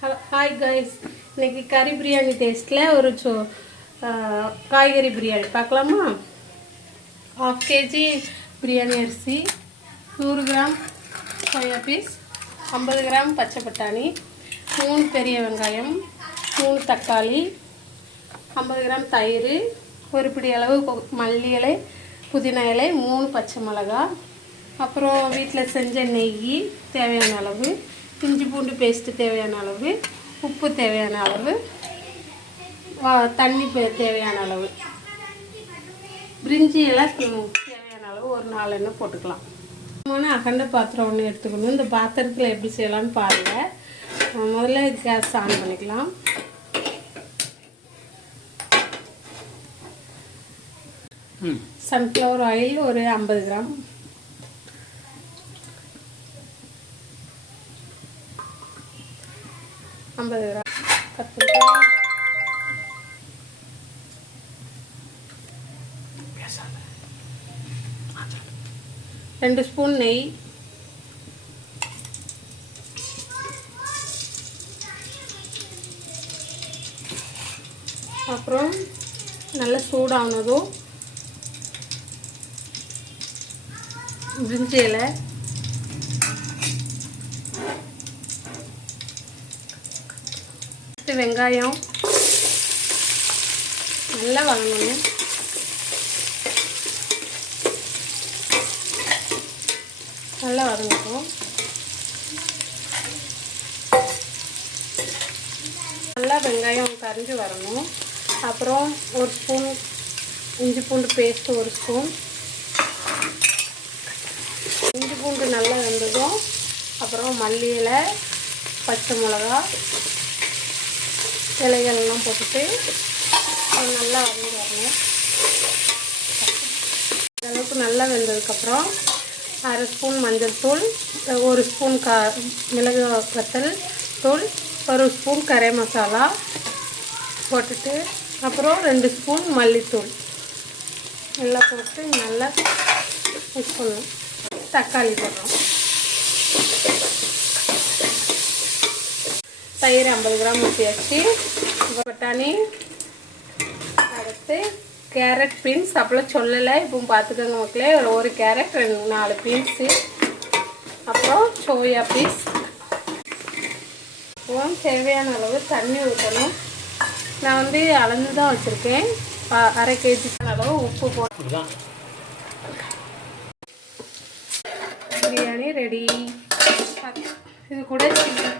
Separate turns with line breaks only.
Hi guys இன்னைக்கு கறி பிரியாணி டேஸ்ட்டில் ஒரு சோ காய்கறி பிரியாணி. பார்க்கலாமா? ஹாஃப் கேஜி பிரியாணி அரிசி நூறு கிராம் சோயா பீஸ் ஐம்பது கிராம் பச்சை பட்டாணி மூணு பெரிய வெங்காயம் மூணு தக்காளி ஐம்பது கிராம் தயிர் ஒரு பிடி அளவு கொ- மல்லி இலை புதினா இலை மூணு பச்சை மிளகா அப்புறம் வீட்டில் செஞ்ச நெய் தேவையான அளவு இஞ்சி பூண்டு பேஸ்ட்டு தேவையான அளவு உப்பு தேவையான அளவு தண்ணி தேவையான அளவு. பிரிஞ்சி எல்லாம் தேவையான அளவு ஒரு நாலு எண்ணெய் போட்டுக்கலாம். சும்மான அகண்ட பாத்திரம் ஒன்று எடுத்துக்கணும். இந்த பாத்திரத்தில் எப்படி செய்யலாம்னு பாருங்கள் முதல்ல கேஸ் ஆன் பண்ணிக்கலாம். சன்ஃப்ளவர் ஆயில் ஒரு ஐம்பது கிராம். ஐம்பது கிராம் கத்திரிக்காய் ரெண்டு ஸ்பூன் நெய். அப்புறம் நல்லா சூடானதும் பிரிஞ்சி இலை. அடுத்து வெங்காயம் நல்லா வதங்கணும். நல்லா வதங்கட்டும். நல்லா வெங்காயம் கரிஞ்சு வரணும். அப்புறம் ஒரு ஸ்பூன் இஞ்சி பூண்டு பேஸ்ட்டு ஒரு ஸ்பூன். இஞ்சி பூண்டு நல்லா வெந்ததும் அப்புறம் மல்லி இலை பச்சை மிளகா இலைகள்லாம் போட்டுட்டு நல்லா வதங்கி வரணும் அளவுக்கு நல்லா வெந்ததுக்கப்புறம் அரை ஸ்பூன் மஞ்சள் தூள் ஒரு ஸ்பூன் கா மிளகு வத்தல் தூள் ஒரு ஸ்பூன் கரை மசாலா போட்டுட்டு அப்புறம் ரெண்டு ஸ்பூன் மல்லித்தூள். எல்லாம் போட்டு நல்லா மிக்ஸ் பண்ணணும். தக்காளி போடுறோம் தயிர் ஐம்பது கிராம் ஊற்றியாச்சு பட்டாணி. அடுத்து கேரட் பீன்ஸ். அப்போலாம் சொல்லலை. இப்போ பார்த்துக்கோங்க மக்களே. ஒரு ஒரு கேரட் ரெண்டு நாலு பீன்ஸு. அப்புறம் சோயா பீஸ் அப்புறம் தேவையான அளவு தண்ணி ஊற்றணும் நான் வந்து அளந்து தான் வச்சுருக்கேன். அரை கேஜிக்கான அளவு உப்பு போட்டு
இதுதான்
பிரியாணி ரெடி. இது கூட சில்லி.